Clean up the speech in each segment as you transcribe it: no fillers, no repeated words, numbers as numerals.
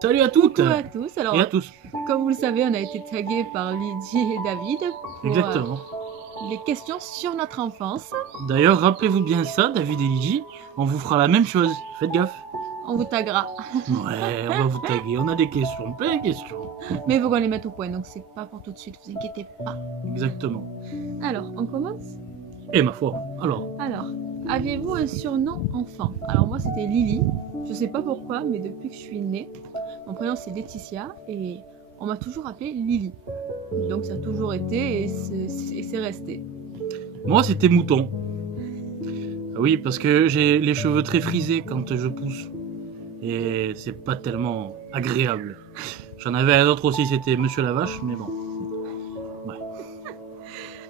Salut à toutes Coucou à tous. Alors, et à tous. comme vous le savez, on a été tagués par Lydie et David pour Exactement. les questions sur notre enfance. D'ailleurs, rappelez-vous bien ça, David et Lydie, on vous fera la même chose. Faites gaffe. On vous taguera. Ouais, on va vous taguer. On a des questions, plein de questions. Mais il faut qu'on les mette au point, donc c'est pas pour tout de suite, vous inquiétez pas. Exactement. Alors, on commence. Et ma foi, alors, Aviez-vous un surnom enfant? Alors moi c'était Lily. Je sais pas pourquoi, mais depuis que je suis née, mon prénom c'est Laetitia et on m'a toujours appelée Lily. Donc ça a toujours été et c'est resté. moi c'était Mouton. Oui, parce que j'ai les cheveux très frisés quand je pousse. Et c'est pas tellement agréable. J'en avais un autre aussi, c'était Monsieur la Vache, mais bon.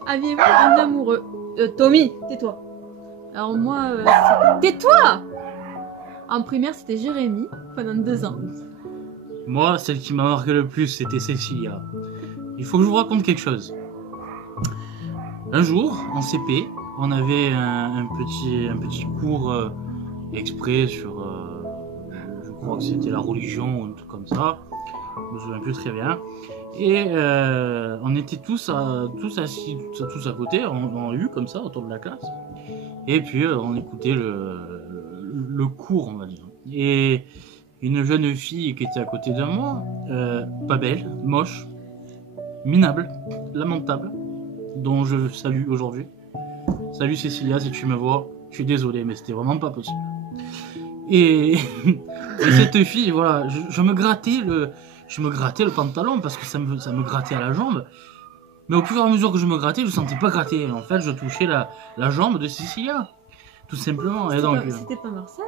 Aviez-vous un amoureux? Tommy, tais-toi. Alors moi, tais-toi! En primaire, c'était Jérémy, pendant 2 ans. Moi, celle qui m'a marqué le plus, c'était Cécilia. Il faut que je vous raconte quelque chose. Un jour, en CP, on avait un petit cours exprès sur, je crois que c'était la religion ou un truc comme ça. Je me souviens plus très bien. Et on était tous assis, tous à côté, en U comme ça, autour de la classe. Et puis on écoutait le cours, on va dire. Et une jeune fille qui était à côté de moi, pas belle, moche, minable, lamentable, dont je salue aujourd'hui. Salut Cécilia, si tu me vois, je suis désolé, mais c'était vraiment pas possible. Et, et cette fille, voilà, je me grattais le pantalon parce que ça me grattait à la jambe. Mais au fur et à mesure que je me grattais, je sentais pas gratter. En fait, je touchais la jambe de Cécilia, tout simplement. Et donc, C'était pas Marcel?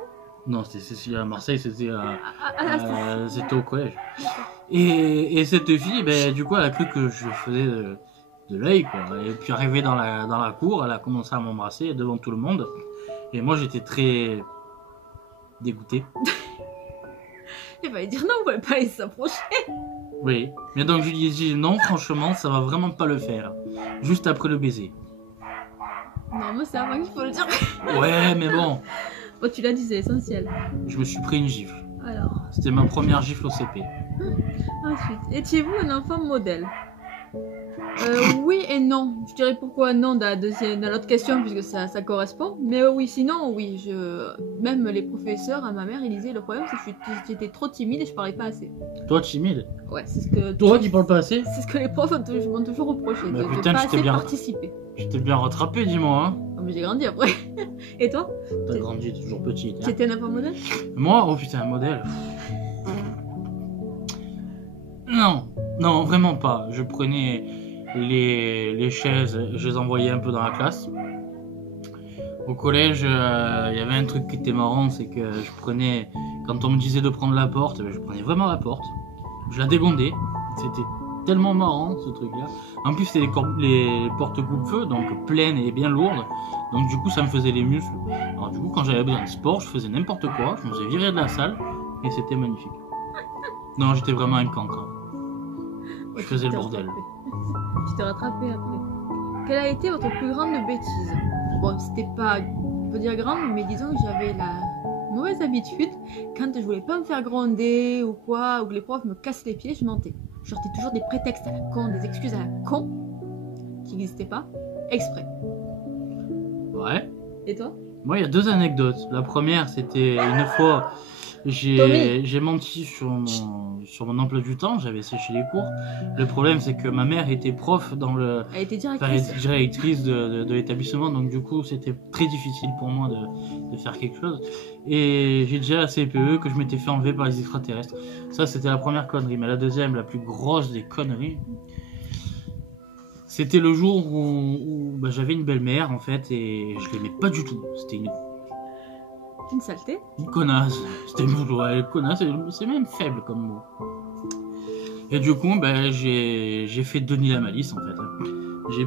non, c'était Cécilia à Marseille, c'était C'était au collège. Et cette fille, ben, du coup, elle a cru que je faisais de l'œil, quoi. Et puis arrivée dans la cour, elle a commencé à m'embrasser devant tout le monde. Et moi, j'étais très dégoûté. Il fallait dire non, on pouvait pas aller s'approcher. Oui, mais donc je lui ai dit non, franchement, ça va vraiment pas le faire. Juste après le baiser. Non, mais c'est avant qu'il faut le dire. Ouais, mais bon, Bon, tu l'as dit, c'est essentiel. je me suis pris une gifle. Alors, C'était ma première gifle au CP. ensuite, étiez-vous un enfant modèle? Oui et non. Je dirais pourquoi non dans l'autre question, puisque ça correspond. Mais oui, sinon, oui. Même les professeurs à ma mère, ils disaient le problème, c'est que j'étais trop timide et je parlais pas assez. Toi, timide? Ouais, c'est ce que. Toi qui parles pas assez? C'est ce que les profs m'ont toujours reproché, Bah, de putain, pas tu t'es assez bien- participer. Je t'ai bien rattrapé, dis-moi, hein. Oh, mais j'ai grandi après. Et toi? T'as grandi, t'es toujours petite. Hein. C'était un enfant modèle? Moi, oh putain, un modèle. Non, vraiment pas. Je prenais les chaises, je les envoyais un peu dans la classe. Au collège, il y avait un truc qui était marrant, c'est que je prenais, quand on me disait de prendre la porte, je prenais vraiment la porte. Je la dégondais. C'était tellement marrant ce truc-là. En plus, c'était les portes coupe-feu, donc pleines et bien lourdes. Donc du coup, ça me faisait les muscles. Alors du coup, quand j'avais besoin de sport, je faisais n'importe quoi. Je me faisais virer de la salle et c'était magnifique. Non, j'étais vraiment un cancre. Je faisais le bordel. Tu t'es rattrapé après. Quelle a été votre plus grande bêtise? Bon, c'était pas, on peut dire grande, mais disons que j'avais la mauvaise habitude, quand je voulais pas me faire gronder ou quoi, ou que les profs me cassent les pieds, je mentais. Je sortais toujours des prétextes à la con, des excuses à la con, qui n'existaient pas, exprès. Ouais. Et toi? Moi, il y a 2 anecdotes. La première, c'était une fois, j'ai menti sur mon emploi du temps, j'avais séché les cours. Le problème, c'est que ma mère était prof dans le... Elle était Enfin, directrice. directrice de l'établissement, donc du coup, c'était très difficile pour moi de faire quelque chose. Et j'ai déjà la CPE que je m'étais fait enlever par les extraterrestres. Ça, c'était la première connerie. Mais la deuxième, la plus grosse des conneries, c'était le jour où j'avais une belle-mère, en fait, et je l'aimais pas du tout. C'était Une saleté. une connasse. C'était une connasse, c'est même faible comme mot. Et du coup, j'ai fait Denis la malice, en fait. J'ai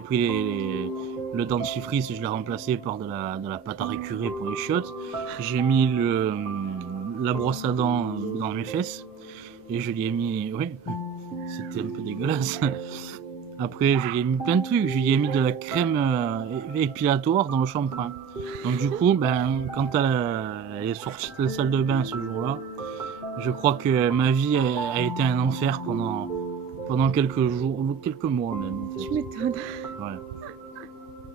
pris le dentifrice et je l'ai remplacé par de la pâte à récurer pour les chiottes. J'ai mis la brosse à dents dans mes fesses et je lui ai mis... Oui, c'était un peu dégueulasse. Après, je lui ai mis plein de trucs. Je lui ai mis de la crème épilatoire dans le shampoing. Donc du coup, quand elle est sortie de la salle de bain ce jour-là, Je crois que ma vie a été un enfer pendant quelques jours, quelques mois même. En fait. Tu m'étonnes. Ouais.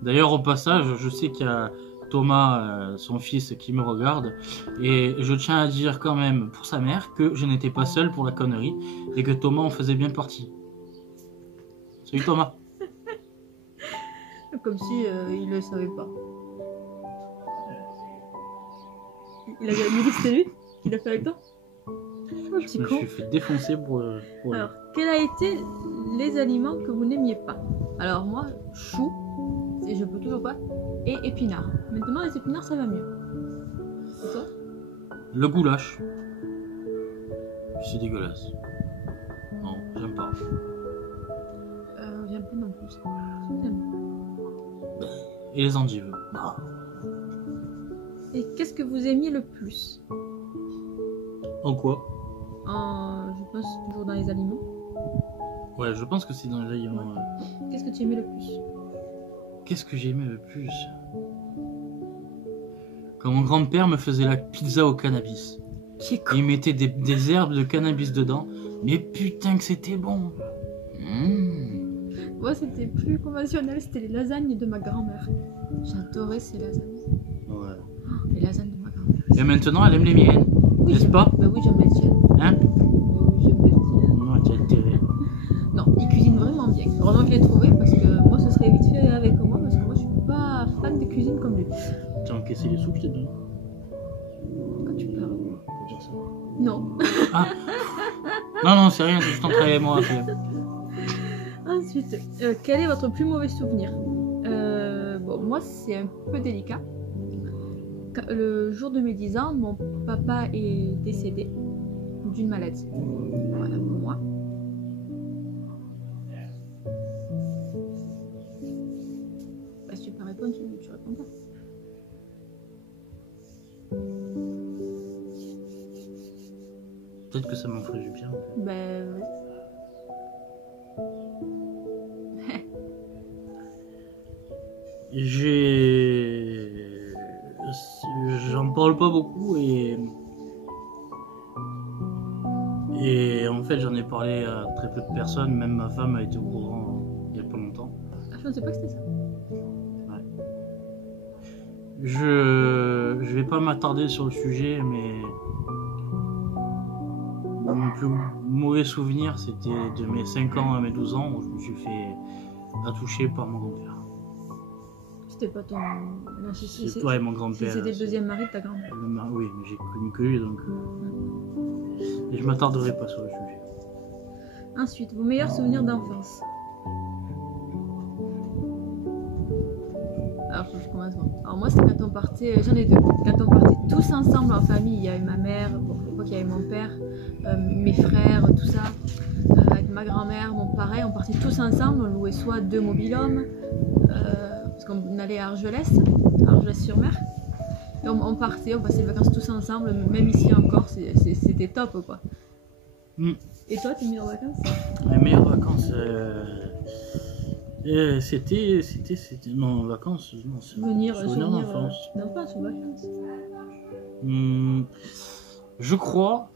D'ailleurs, au passage, je sais qu'il y a Thomas, son fils, qui me regarde. Et je tiens à dire quand même pour sa mère que je n'étais pas seul pour la connerie et que Thomas en faisait bien partie. Salut Thomas. Comme si il le savait pas. Il a dit que c'était lui qui l'a fait avec toi. Oh, petit Je me con. suis fait défoncer pour Alors, quels a été les aliments que vous n'aimiez pas? Alors moi, chou, et je peux toujours pas, et épinards. Maintenant les épinards ça va mieux. Et toi? le goulash. C'est dégueulasse. Non, j'aime pas. J'aime pas non plus. J'aime. Et les endives. Ah. Et qu'est-ce que vous aimiez le plus? En quoi? Je pense toujours dans les aliments. Ouais, je pense que c'est dans les aliments. Qu'est-ce que tu aimais le plus? Qu'est-ce que j'aimais le plus? Quand mon grand-père me faisait la pizza au cannabis. Qui est con. Il mettait des herbes de cannabis dedans. Mais putain que c'était bon. Moi c'était plus conventionnel, c'était les lasagnes de ma grand-mère. J'adorais ces lasagnes. Ouais. Oh, les lasagnes de ma grand-mère. Et maintenant, elle aime les miennes. Oui, N'est-ce j'aime- pas? Bah oui, j'aime les tiennes. Hein? Oui, j'aime les tiennes. Non, tu as intérêt. Non, il cuisine vraiment bien. Heureusement que je l'ai trouvé parce que moi ce serait vite fait avec moi parce que moi je suis pas fan de cuisine comme lui. Tu as encaissé les sous que je t'ai donné? Quand tu parles. Faut dire ça. Non. Ah. Non, c'est rien, c'est juste en travail avec moi. Ensuite, quel est votre plus mauvais souvenir? Bon, moi c'est un peu délicat. Le jour de mes 10 ans, mon papa est décédé d'une maladie. Voilà pour moi. Bah, si tu peux répondre, tu réponds pas. Peut-être que ça m'en ferait du bien. Ben oui. J'en parle pas beaucoup et en fait j'en ai parlé à très peu de personnes, même ma femme a été au courant il y a pas longtemps. Ah, je ne sais pas que c'était ça. Je vais pas m'attarder sur le sujet, mais mon plus mauvais souvenir c'était de mes 5 ans à mes 12 ans où je me suis fait attoucher par mon grand-père. C'était pas ton. Non, C'est toi et mon grand-père. C'était le deuxième mari de ta grand-mère. Oui, mais j'ai connu que lui, donc et je m'attarderai pas sur le sujet. Ensuite, vos meilleurs souvenirs d'enfance. Alors, je commence moi. Alors, moi, c'est quand on partait, j'en ai deux. Quand on partait tous ensemble en famille, il y avait ma mère, bon, faut pas qu'il y avait mon père, mes frères, tout ça. Avec ma grand-mère, bon, pareil, on partait tous ensemble, on louait soit 2 mobil-hommes, parce qu'on allait à Argelès-sur-Mer. Et on partait, on passait les vacances tous ensemble, même ici encore, c'était top quoi. Mm. Et toi, tes meilleures vacances? Les meilleures vacances, c'était non vacances, non, Souvenir d'enfance. d'enfance ou vacances? Je crois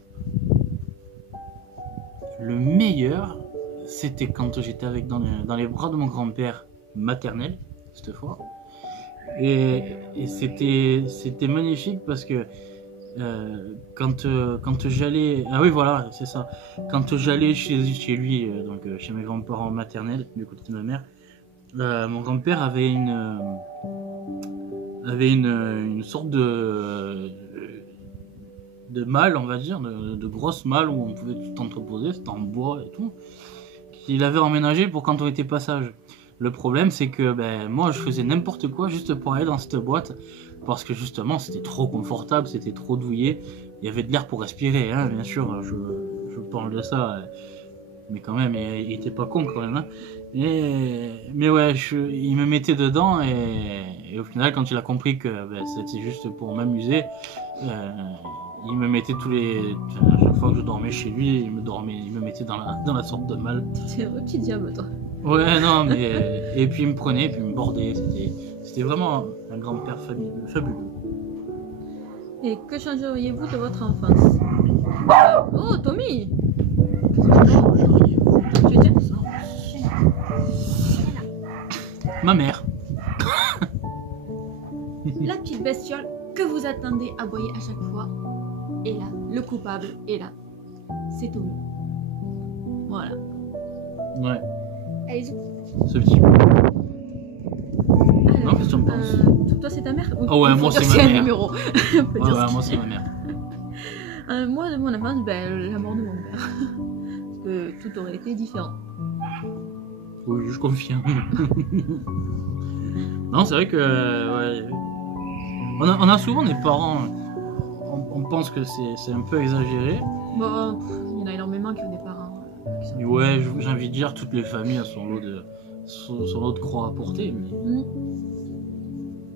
le meilleur, c'était quand j'étais dans les bras de mon grand-père maternel cette fois. Et c'était magnifique parce que quand j'allais, ah oui voilà c'est ça, quand j'allais chez lui, donc chez mes grands-parents maternels du côté de ma mère, mon grand-père avait une sorte de malle, on va dire, de grosse malle où on pouvait tout entreposer, c'était en bois et tout, qu'il avait emménagé pour quand on était passage. Le problème, c'est que moi, je faisais n'importe quoi juste pour aller dans cette boîte, parce que justement, c'était trop confortable, c'était trop douillet, il y avait de l'air pour respirer, hein, bien sûr, je parle de ça, mais quand même, il était pas con quand même. Hein. Mais ouais, il me mettait dedans, et au final, quand il a compris que c'était juste pour m'amuser, il me mettait à chaque fois que je dormais chez lui, il me mettait dans la sorte de malle. T'es un petit diable, toi. Ouais, non, mais et puis il me prenait, puis il me bordait. C'était vraiment un grand-père fabuleux. Et que changeriez-vous de votre enfance? Oh, Tommy! J'arrive. Tu étais? Ma mère. La petite bestiole que vous attendez aboyer à chaque fois est là. Le coupable est là. C'est Tommy. Voilà. Ouais, Allez, ce petit. alors, Non, qu'est-ce que tu en penses? toi, c'est ta mère? Ah ouais, Il faut moi, dire c'est ma un mère. numéro. On peut Ouais, dire ouais, ce moi qu'il c'est y a. ma mère. Moi, de mon enfance, la mort de mon père. Parce que tout aurait été différent. Oui, je confirme. Non, c'est vrai que ouais, on a souvent des parents. On pense que c'est un peu exagéré. Bon, il y en a énormément qui ont des parents. Qui sont... Mais ouais, j'ai envie de dire, toutes les familles ont son lot de croix à porter.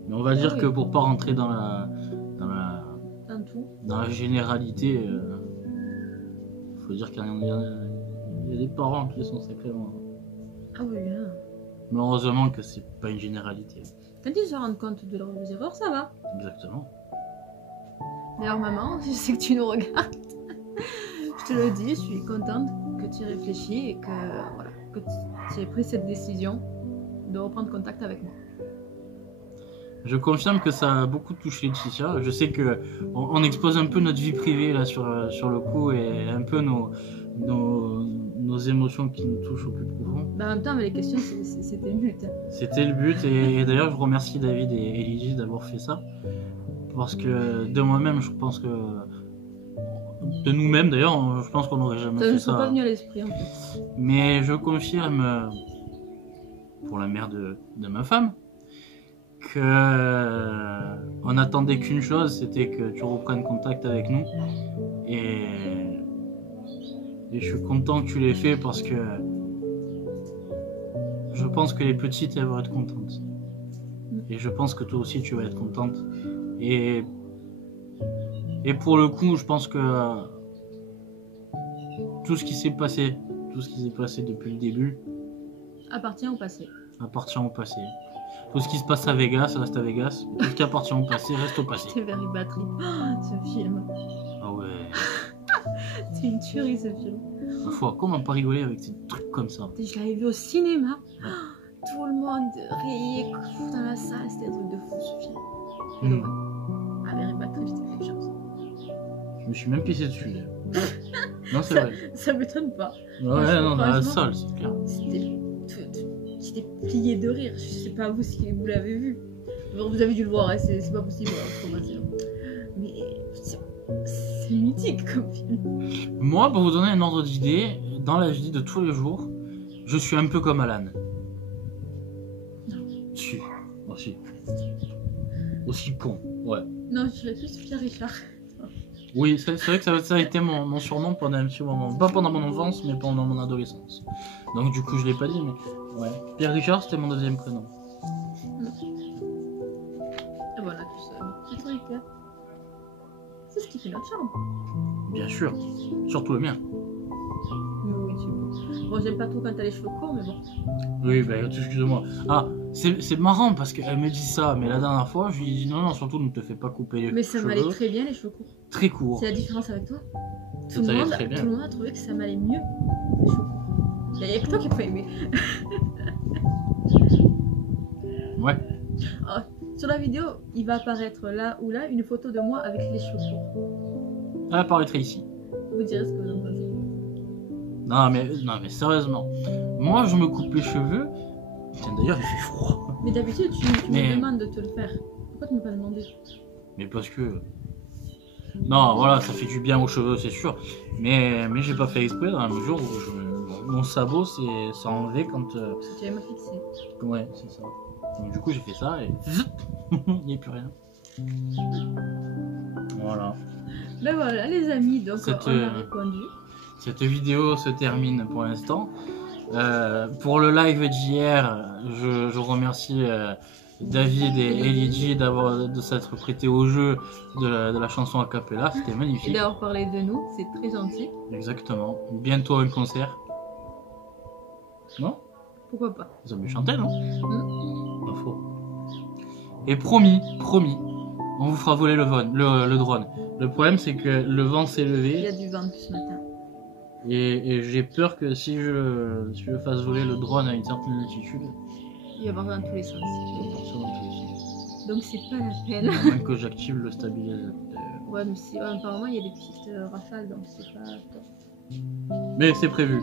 Mais on va dire oui. que pour pas rentrer dans Dans tout. la généralité, faut dire qu'il y a des parents qui sont sacrément. Ah oui, hein. Mais heureusement que c'est pas une généralité. Quand ils se rendent compte de leurs erreurs, ça va. Exactement. D'ailleurs, maman, je sais que tu nous regardes. Je te le dis, je suis contente que tu y réfléchis et que, voilà, que tu aies pris cette décision de reprendre contact avec moi. Je confirme que ça a beaucoup touché Laetitia. Je sais que on expose un peu notre vie privée là sur le coup et un peu nos émotions qui nous touchent au plus profond. Bah, en même temps, avec les questions, c'était le but. Hein. C'était le but et d'ailleurs je remercie David et Lydie d'avoir fait ça parce que de moi-même je pense que de nous-mêmes d'ailleurs je pense qu'on n'aurait jamais Ça fait ne sont ça. pas venus à l'esprit en fait. Mais je confirme pour la mère de ma femme que on attendait qu'une chose, c'était que tu reprennes contact avec nous et je suis content que tu l'aies fait parce que je pense que les petites elles vont être contentes et je pense que toi aussi tu vas être contente et pour le coup je pense que tout ce qui s'est passé depuis le début Appartient au passé. appartient au passé. Tout ce qui se passe à Vegas reste à Vegas. Tout ce qui appartient au passé reste au passé. C'est Very Bad Trip. Oh, ce film. Ah ouais. C'est une tuerie ce film. Ma foi, comment pas rigoler avec ces trucs comme ça? Je l'avais vu au cinéma. Ouais. Tout le monde riait dans la salle. C'était un truc de fou ce film. Mm. Ah, Very Bad Trip, c'était quelque chose. Je me suis même pissé dessus. D'ailleurs. Non, c'est vrai. Ça m'étonne pas. Ouais, non, dans la franchement, salle, c'est clair. J'étais plié de rire. Je sais pas vous si vous l'avez vu. Bon, vous avez dû le voir, hein, c'est pas possible. Mais c'est mythique comme film. Moi, pour vous donner un ordre d'idée, dans la vie de tous les jours, je suis un peu comme Alan. Si, aussi. Aussi con, ouais. Non, je dirais plus Pierre Richard. Oui, c'est vrai que ça a été mon surnom pendant un petit moment. Pas pendant mon enfance, mais pendant mon adolescence. Donc du coup, je l'ai pas dit, mais ouais. Pierre Richard, c'était mon deuxième prénom. Et voilà, tout ça. C'est vrai que c'est ce qui fait notre charme. Bien sûr, surtout le mien. Oui, tu vois. Bon, j'aime pas trop quand t'as les cheveux courts, mais bon. Oui, bah excuse-moi. Ah, c'est marrant parce qu'elle me dit ça, mais la dernière fois, je lui ai dit non, non, surtout ne te fais pas couper les Mais ça cheveux. m'allait très bien les cheveux courts. Très court. C'est la différence avec toi. Ça Tout le t'allait monde très bien. a trouvé que ça m'allait mieux les cheveux courts. Il y a que toi qui n'as pas aimé. Ouais. Sur la vidéo, il va apparaître là ou là une photo de moi avec les cheveux courts. Elle apparaîtrait ici. Vous direz ce que vous en pensez. Non, mais sérieusement. Moi, je me coupe les cheveux. Tiens, d'ailleurs, il fait froid. Mais d'habitude, tu Mais- me demandes de te le faire. Pourquoi tu ne m'as pas demandé? Mais parce que. Non, voilà, ça fait du bien aux cheveux, c'est sûr. Mais j'ai pas fait exprès dans la mesure où mon sabot s'est enlevé quand. Parce que tu avais mal fixé. Ouais, c'est ça. Donc, du coup, j'ai fait ça et. Il n'y a plus rien. Voilà. Ben voilà, les amis, donc Cette, on a répondu. Cette vidéo se termine pour l'instant. Pour le live d'hier, je remercie David et Lydie de s'être prêtés au jeu de la chanson a cappella. C'était Et magnifique. d'avoir parlé de nous, c'est très gentil. Exactement. Bientôt un concert. Non? Pourquoi pas? Ils ont mieux chanté, non? Pas faux. Et promis, on vous fera voler le drone. Le problème, c'est que le vent s'est Il y levé a du vent ce matin. et j'ai peur que si je fasse voler le drone à une certaine altitude, Il va y avoir dans tous les sens. il va partir dans tous les sens. Donc c'est pas la peine. À moins que j'active le stabilisateur. Ouais, mais apparemment il y a des petites rafales, donc c'est pas top. Mais c'est prévu.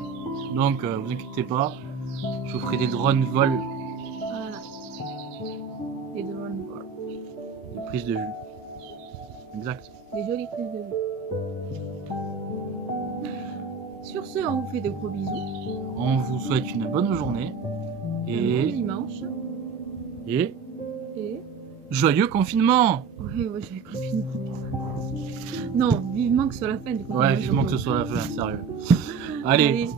Donc, vous inquiétez pas, je vous ferai des drones vol, Voilà. Des drones vol. des prises de vue. Exact. Des jolies prises de vue. Sur ce, on vous fait de gros bisous. On vous souhaite une bonne journée Un bon et dimanche. et Et. joyeux confinement. Ouais, j'ai confinement. Non, vivement que ce soit la fin du confinement. Ouais, vivement que ce soit la fin, sérieux. Allez. Allez.